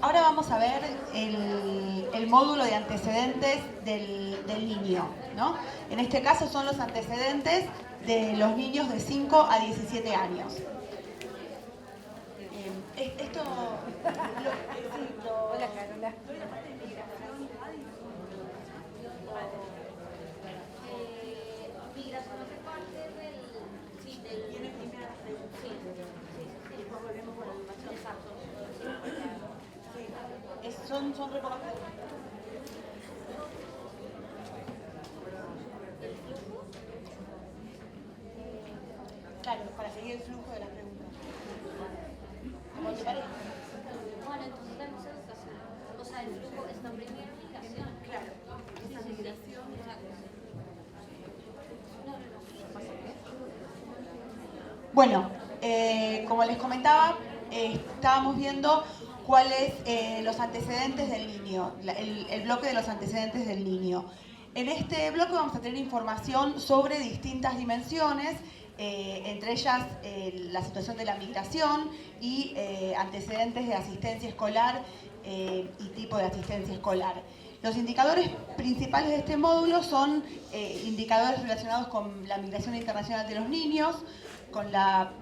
Ahora vamos a ver el módulo de antecedentes del niño, ¿no? En este caso son los antecedentes de los niños de 5 a 17 años. Esto... Hola, Carola. Migración hace parte del... Sí, tiene primera pregunta. Sí, después volvemos con la animación. Exacto. Son re pocas preguntas. Claro, para seguir el flujo de las preguntas. ¿Cómo te parece? Bueno, entonces tenemos educación. O sea, el flujo está primero migración. Claro. Esa migración. Bueno, como les comentaba, estábamos viendo cuáles los antecedentes del niño, el bloque de los antecedentes del niño. En este bloque vamos a tener información sobre distintas dimensiones, entre ellas la situación de la migración y antecedentes de asistencia escolar y tipo de asistencia escolar. Los indicadores principales de este módulo son indicadores relacionados con la migración internacional de los niños, con la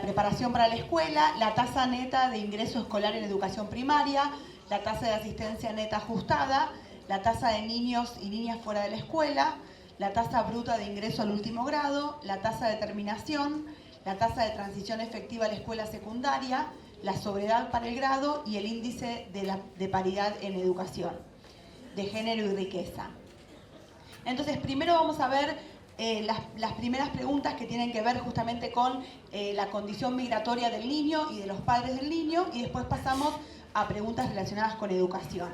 preparación para la escuela, la tasa neta de ingreso escolar en educación primaria, la tasa de asistencia neta ajustada, la tasa de niños y niñas fuera de la escuela, la tasa bruta de ingreso al último grado, la tasa de terminación, la tasa de transición efectiva a la escuela secundaria, la sobredad para el grado y el índice de paridad en educación, de género y riqueza. Entonces, primero vamos a ver las primeras preguntas que tienen que ver justamente con la condición migratoria del niño y de los padres del niño, y después pasamos a preguntas relacionadas con educación.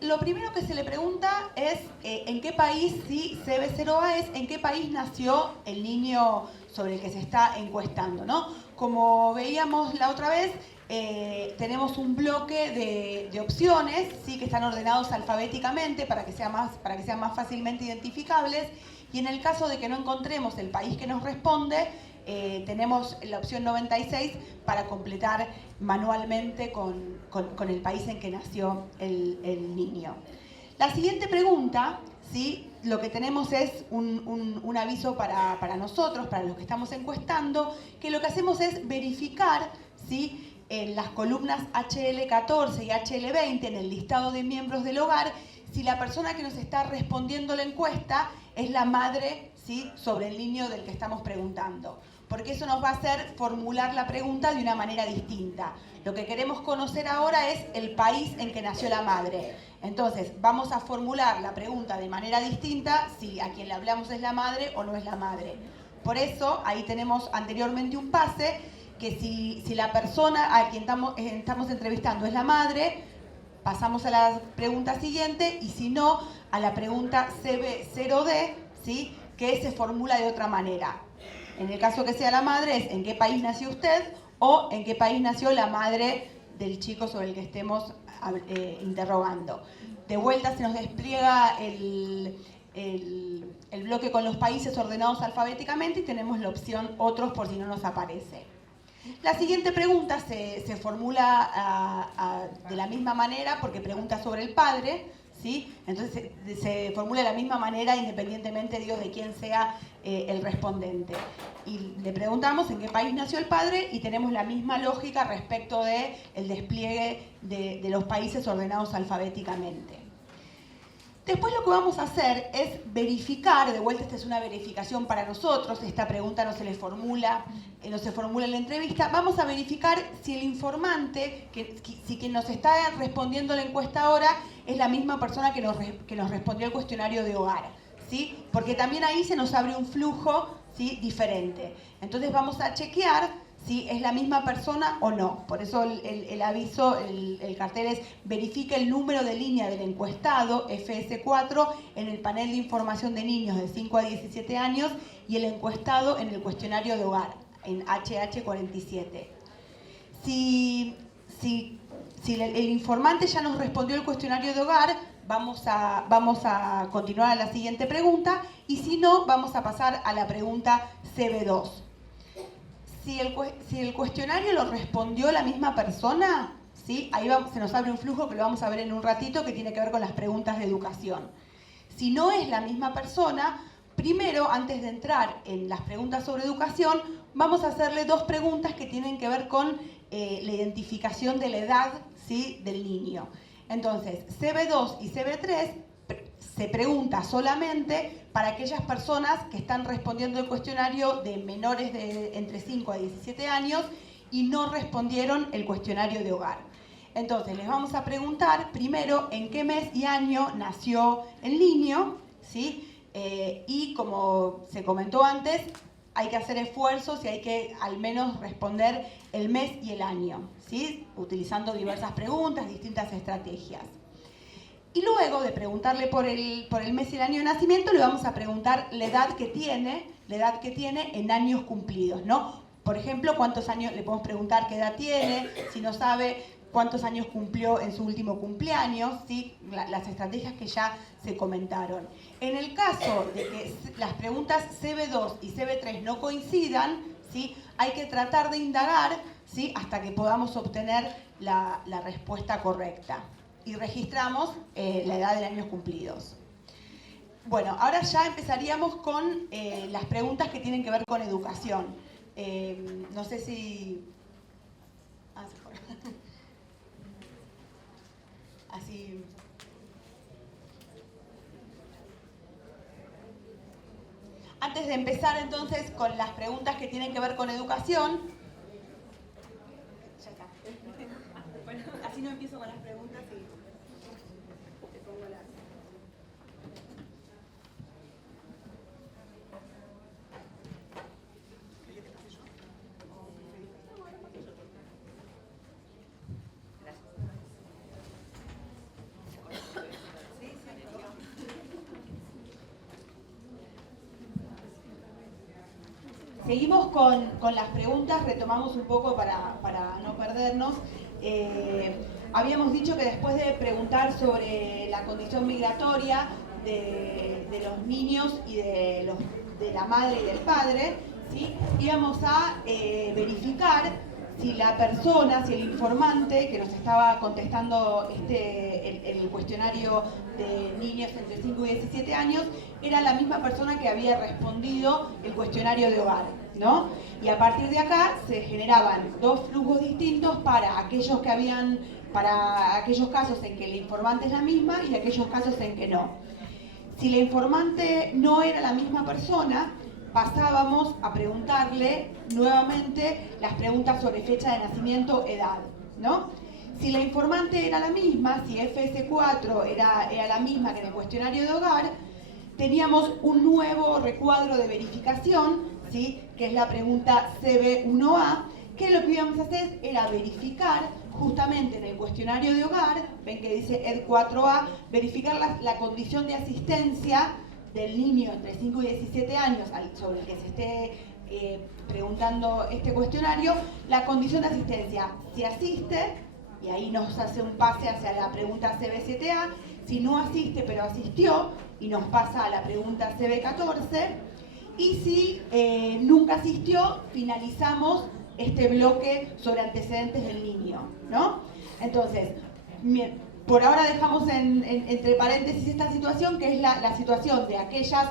Lo primero que se le pregunta es en qué país, si CB0A es en qué país nació el niño sobre el que se está encuestando, ¿no? Como veíamos la otra vez, tenemos un bloque de opciones, ¿sí? Que están ordenados alfabéticamente para que sean más fácilmente identificables. Y en el caso de que no encontremos el país que nos responde, tenemos la opción 96 para completar manualmente con el país en que nació el niño. La siguiente pregunta, ¿sí? Lo que tenemos es un aviso para nosotros, para los que estamos encuestando, que lo que hacemos es verificar, ¿sí? En las columnas HL14 y HL20, en el listado de miembros del hogar, si la persona que nos está respondiendo la encuesta es la madre, ¿sí? Sobre el niño del que estamos preguntando. Porque eso nos va a hacer formular la pregunta de una manera distinta. Lo que queremos conocer ahora es el país en que nació la madre. Entonces, vamos a formular la pregunta de manera distinta si a quien le hablamos es la madre o no es la madre. Por eso, ahí tenemos anteriormente un pase, que si la persona a quien estamos entrevistando es la madre, pasamos a la pregunta siguiente, y si no, a la pregunta CB0D, ¿sí? Que se formula de otra manera. En el caso que sea la madre es ¿en qué país nació usted? O ¿en qué país nació la madre del chico sobre el que estemos interrogando? De vuelta se nos despliega el bloque con los países ordenados alfabéticamente y tenemos la opción otros por si no nos aparece. La siguiente pregunta se formula de la misma manera porque pregunta sobre el padre, ¿sí? Entonces se formula de la misma manera independientemente de quién sea el respondente. Y le preguntamos en qué país nació el padre y tenemos la misma lógica respecto del despliegue de los países ordenados alfabéticamente. Después lo que vamos a hacer es verificar, de vuelta esta es una verificación para nosotros, esta pregunta no se formula en la entrevista, vamos a verificar si el informante, si quien nos está respondiendo la encuesta ahora es la misma persona que nos respondió el cuestionario de hogar, ¿sí? Porque también ahí se nos abre un flujo, ¿sí? Diferente. Entonces vamos a chequear si es la misma persona o no. Por eso el aviso, el cartel es verifica el número de línea del encuestado, FS4, en el panel de información de niños de 5 a 17 años y el encuestado en el cuestionario de hogar, en HH47. Si el informante ya nos respondió el cuestionario de hogar, vamos a continuar a la siguiente pregunta, y si no, vamos a pasar a la pregunta CB2. Si el cuestionario lo respondió la misma persona, ¿sí? Ahí se nos abre un flujo que lo vamos a ver en un ratito, que tiene que ver con las preguntas de educación. Si no es la misma persona, primero, antes de entrar en las preguntas sobre educación, vamos a hacerle dos preguntas que tienen que ver con la identificación de la edad, ¿sí?, del niño. Entonces, CB2 y CB3 se pregunta solamente para aquellas personas que están respondiendo el cuestionario de menores de entre 5 a 17 años y no respondieron el cuestionario de hogar. Entonces, les vamos a preguntar primero en qué mes y año nació el niño, ¿sí? Y como se comentó antes, hay que hacer esfuerzos y hay que al menos responder el mes y el año, ¿sí? Utilizando diversas preguntas, distintas estrategias. Y luego de preguntarle por el mes y el año de nacimiento, le vamos a preguntar la edad que tiene en años cumplidos, ¿no? Por ejemplo, cuántos años, le podemos preguntar qué edad tiene, si no sabe cuántos años cumplió en su último cumpleaños, ¿sí? Las estrategias que ya se comentaron. En el caso de que las preguntas CB2 y CB3 no coincidan, ¿sí?, hay que tratar de indagar, ¿sí?, hasta que podamos obtener la respuesta correcta. Y registramos la edad de años cumplidos. Bueno, ahora ya empezaríamos con las preguntas que tienen que ver con educación. No sé si... Ah, se fue. Así... Antes de empezar entonces con las preguntas que tienen que ver con educación... Ya está. Bueno, así no empiezo con las preguntas y... Seguimos con las preguntas, retomamos un poco para no perdernos. Habíamos dicho que después de preguntar sobre la condición migratoria de los niños y de la madre y del padre, ¿sí?, íbamos a verificar si la persona, si el informante que nos estaba contestando el cuestionario de niños entre 5 y 17 años era la misma persona que había respondido el cuestionario de hogar, ¿no? Y a partir de acá se generaban dos flujos distintos para aquellos casos en que el informante es la misma y aquellos casos en que no. Si la informante no era la misma persona, pasábamos a preguntarle nuevamente las preguntas sobre fecha de nacimiento, edad, ¿no? Si la informante era la misma, si FS4 era la misma que en el cuestionario de hogar, teníamos un nuevo recuadro de verificación, ¿sí?, que es la pregunta CB1A, que lo que íbamos a hacer era verificar justamente en el cuestionario de hogar, ven que dice ED4A, verificar la condición de asistencia del niño entre 5 y 17 años sobre el que se esté preguntando este cuestionario, la condición de asistencia, si asiste, y ahí nos hace un pase hacia la pregunta CB7A, si no asiste pero asistió, y nos pasa a la pregunta CB14, y si nunca asistió, finalizamos este bloque sobre antecedentes del niño, ¿no? Entonces, por ahora dejamos entre paréntesis esta situación, que es la situación de aquellas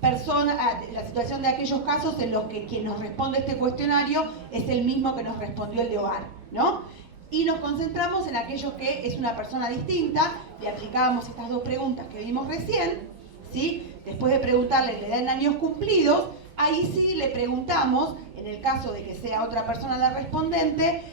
personas, la situación de aquellos casos en los que quien nos responde este cuestionario es el mismo que nos respondió el de hogar, ¿no? Y nos concentramos en aquellos que es una persona distinta, le aplicábamos estas dos preguntas que vimos recién, ¿sí? Después de preguntarle la edad en años cumplidos, ahí sí le preguntamos, en el caso de que sea otra persona la respondente,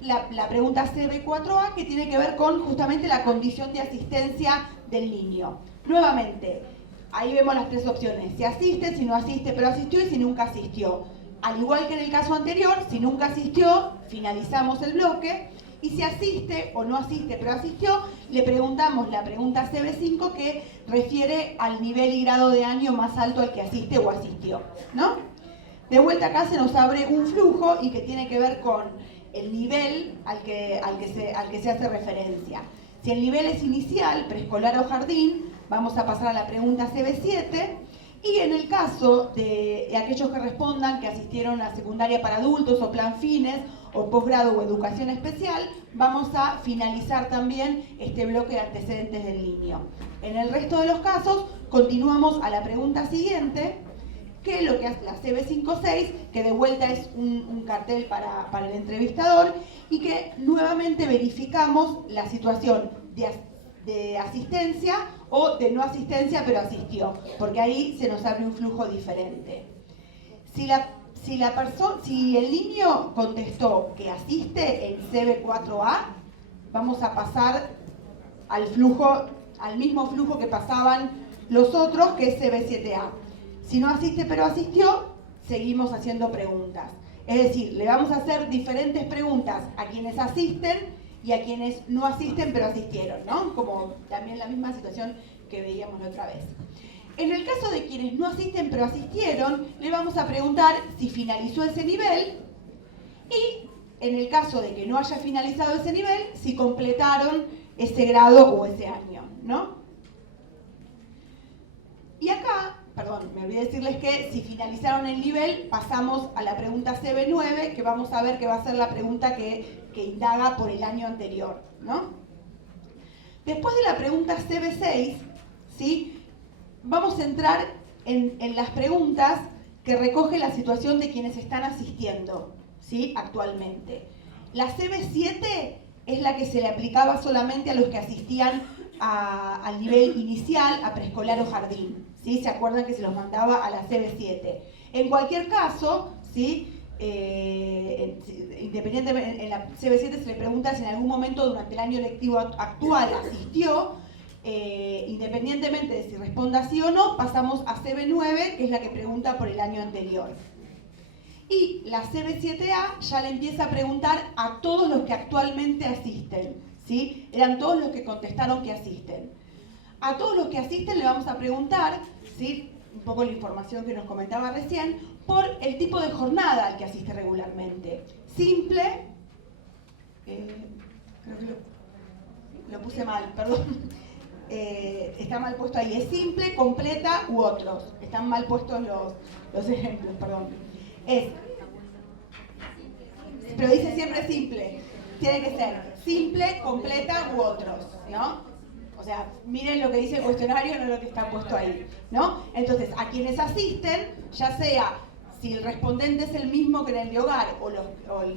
la pregunta CB4A, que tiene que ver con justamente la condición de asistencia del niño. Nuevamente, ahí vemos las tres opciones: si asiste, si no asiste pero asistió y si nunca asistió. Al igual que en el caso anterior, si nunca asistió, finalizamos el bloque, y si asiste o no asiste pero asistió, le preguntamos la pregunta CB5, que refiere al nivel y grado de año más alto al que asiste o asistió, ¿no? De vuelta acá se nos abre un flujo y que tiene que ver con el nivel al que se hace referencia. Si el nivel es inicial, preescolar o jardín, vamos a pasar a la pregunta CB7, y en el caso de aquellos que respondan que asistieron a secundaria para adultos o plan fines o posgrado o educación especial, vamos a finalizar también este bloque de antecedentes del niño. En el resto de los casos, continuamos a la pregunta siguiente, que lo que hace la CB56, que de vuelta es un cartel para el entrevistador, y que nuevamente verificamos la situación de asistencia o de no asistencia, pero asistió, porque ahí se nos abre un flujo diferente. Si el niño contestó que asiste en CB4A, vamos a pasar al mismo flujo que pasaban los otros, que es CB7A. Si no asiste pero asistió, seguimos haciendo preguntas. Es decir, le vamos a hacer diferentes preguntas a quienes asisten y a quienes no asisten pero asistieron, ¿no? Como también la misma situación que veíamos la otra vez. En el caso de quienes no asisten pero asistieron, le vamos a preguntar si finalizó ese nivel y en el caso de que no haya finalizado ese nivel, si completaron ese grado o ese año, ¿no? Y acá, perdón, me olvidé decirles que si finalizaron el nivel, pasamos a la pregunta CB9, que vamos a ver que va a ser la pregunta que indaga por el año anterior, ¿no? Después de la pregunta CB6, ¿sí?, vamos a entrar en las preguntas que recoge la situación de quienes están asistiendo, ¿sí?, actualmente. La CB7 es la que se le aplicaba solamente a los que asistían al nivel inicial, a preescolar o jardín, ¿sí? ¿Se acuerdan que se los mandaba a la CB7? En cualquier caso, ¿sí?, independientemente, en la CB7 se le pregunta si en algún momento durante el año lectivo actual asistió, independientemente de si responda sí o no, pasamos a CB9, que es la que pregunta por el año anterior. Y la CB7A ya le empieza a preguntar a todos los que actualmente asisten, ¿sí? Eran todos los que contestaron que asisten. A todos los que asisten le vamos a preguntar, ¿sí?, un poco la información que nos comentaba recién, por el tipo de jornada al que asiste regularmente. Simple, creo que lo puse mal, perdón. Está mal puesto ahí, es simple, completa u otros. Están mal puestos los ejemplos, perdón. Pero dice siempre simple. Tiene que ser simple, completa u otros, ¿no? O sea, miren lo que dice el cuestionario, no lo que está puesto ahí, ¿no? Entonces, a quienes asisten, ya sea si el respondente es el mismo que en el de hogar o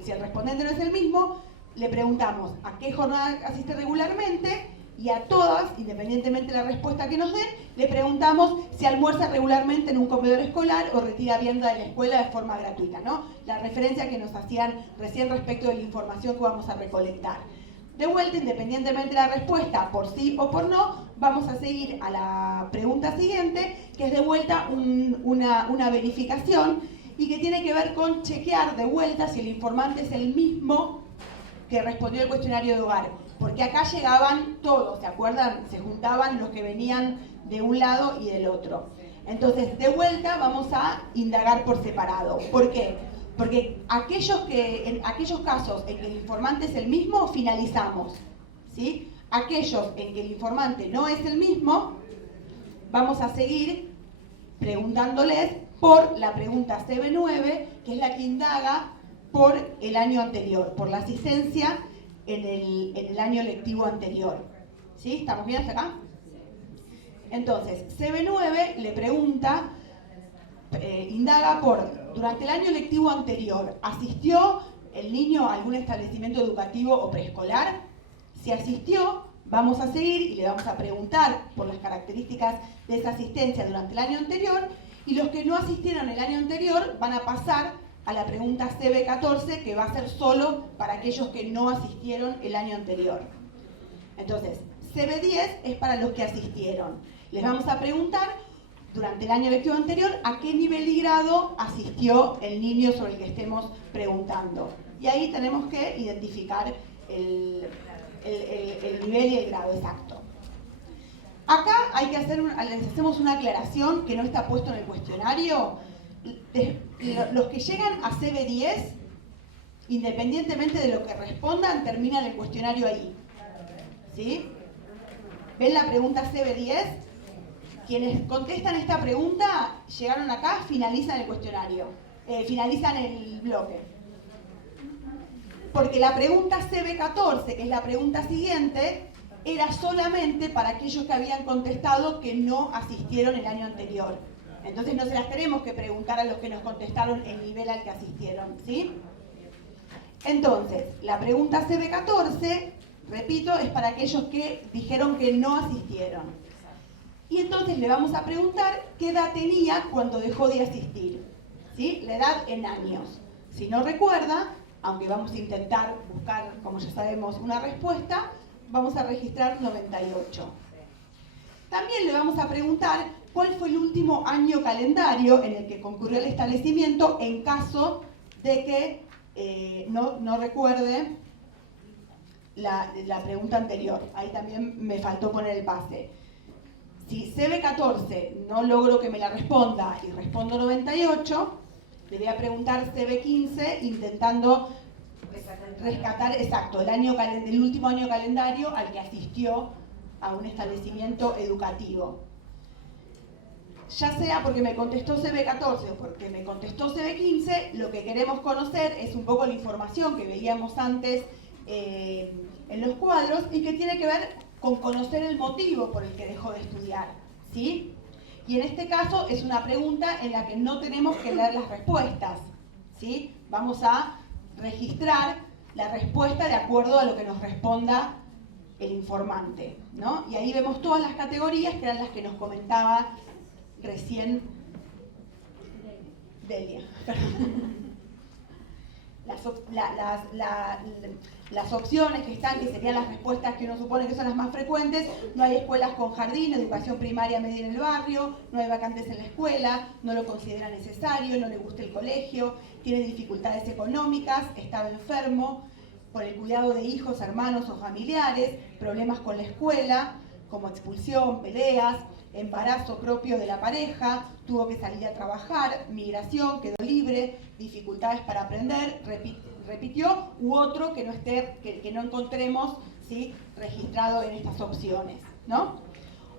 si el respondente no es el mismo, le preguntamos a qué jornada asiste regularmente. Y a todas, independientemente de la respuesta que nos den, le preguntamos si almuerza regularmente en un comedor escolar o retira vianda de la escuela de forma gratuita, ¿no? La referencia que nos hacían recién respecto de la información que vamos a recolectar. De vuelta, independientemente de la respuesta, por sí o por no, vamos a seguir a la pregunta siguiente, que es de vuelta una verificación y que tiene que ver con chequear de vuelta si el informante es el mismo que respondió el cuestionario de hogar. Porque acá llegaban todos, ¿se acuerdan? Se juntaban los que venían de un lado y del otro. Entonces, de vuelta vamos a indagar por separado. ¿Por qué? Porque en aquellos casos en que el informante es el mismo, finalizamos, ¿sí? Aquellos en que el informante no es el mismo, vamos a seguir preguntándoles por la pregunta CB9, que es la que indaga por el año anterior, por la asistencia en el año lectivo anterior. ¿Sí? ¿Estamos bien hasta acá? Entonces, CB9 le pregunta, indaga durante el año lectivo anterior, ¿asistió el niño a algún establecimiento educativo o preescolar? Si asistió, vamos a seguir y le vamos a preguntar por las características de esa asistencia durante el año anterior, y los que no asistieron el año anterior van a pasar a la pregunta CB14, que va a ser solo para aquellos que no asistieron el año anterior. Entonces, CB10 es para los que asistieron. Les vamos a preguntar durante el año lectivo anterior a qué nivel y grado asistió el niño sobre el que estemos preguntando. Y ahí tenemos que identificar el nivel y el grado exacto. Acá les hacemos una aclaración que no está puesto en el cuestionario. Los que llegan a CB10, independientemente de lo que respondan, terminan el cuestionario ahí. ¿Sí? ¿Ven la pregunta CB10? Quienes contestan esta pregunta, llegaron acá, finalizan el cuestionario, finalizan el bloque. Porque la pregunta CB14, que es la pregunta siguiente, era solamente para aquellos que habían contestado que no asistieron el año anterior. Entonces no se las tenemos que preguntar a los que nos contestaron el nivel al que asistieron, ¿sí? Entonces, la pregunta CB14, repito, es para aquellos que dijeron que no asistieron. Y entonces le vamos a preguntar qué edad tenía cuando dejó de asistir, ¿sí? La edad en años. Si no recuerda, aunque vamos a intentar buscar, como ya sabemos, una respuesta, vamos a registrar 98. También le vamos a preguntar cuál fue el último año calendario en el que concurrió el establecimiento en caso de que no recuerde la pregunta anterior. Ahí también me faltó poner el pase. Si CB14 no logro que me la responda y respondo 98, le voy a preguntar CB15 intentando rescatar exacto el último año calendario al que asistió a un establecimiento educativo. Ya sea porque me contestó CB14 o porque me contestó CB15, lo que queremos conocer es un poco la información que veíamos antes en los cuadros y que tiene que ver con conocer el motivo por el que dejó de estudiar, ¿sí? Y en este caso es una pregunta en la que no tenemos que leer las respuestas, ¿sí? Vamos a registrar la respuesta de acuerdo a lo que nos responda el informante, ¿no? Y ahí vemos todas las categorías que eran las que nos comentaba recién Delia. Las opciones que están, que serían las respuestas que uno supone que son las más frecuentes: no hay escuelas con jardín, educación primaria media en el barrio, no hay vacantes en la escuela, no lo considera necesario, no le gusta el colegio, tiene dificultades económicas, estaba enfermo por el cuidado de hijos, hermanos o familiares, problemas con la escuela, como expulsión, peleas, embarazo propio de la pareja, tuvo que salir a trabajar, migración, quedó libre, dificultades para aprender, repitió, u otro que no encontremos, ¿sí?, registrado en estas opciones, ¿no?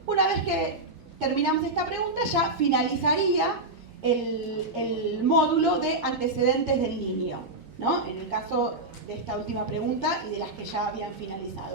Una vez que terminamos esta pregunta, ya finalizaría el módulo de antecedentes del niño, ¿no? En el caso de esta última pregunta y de las que ya habían finalizado.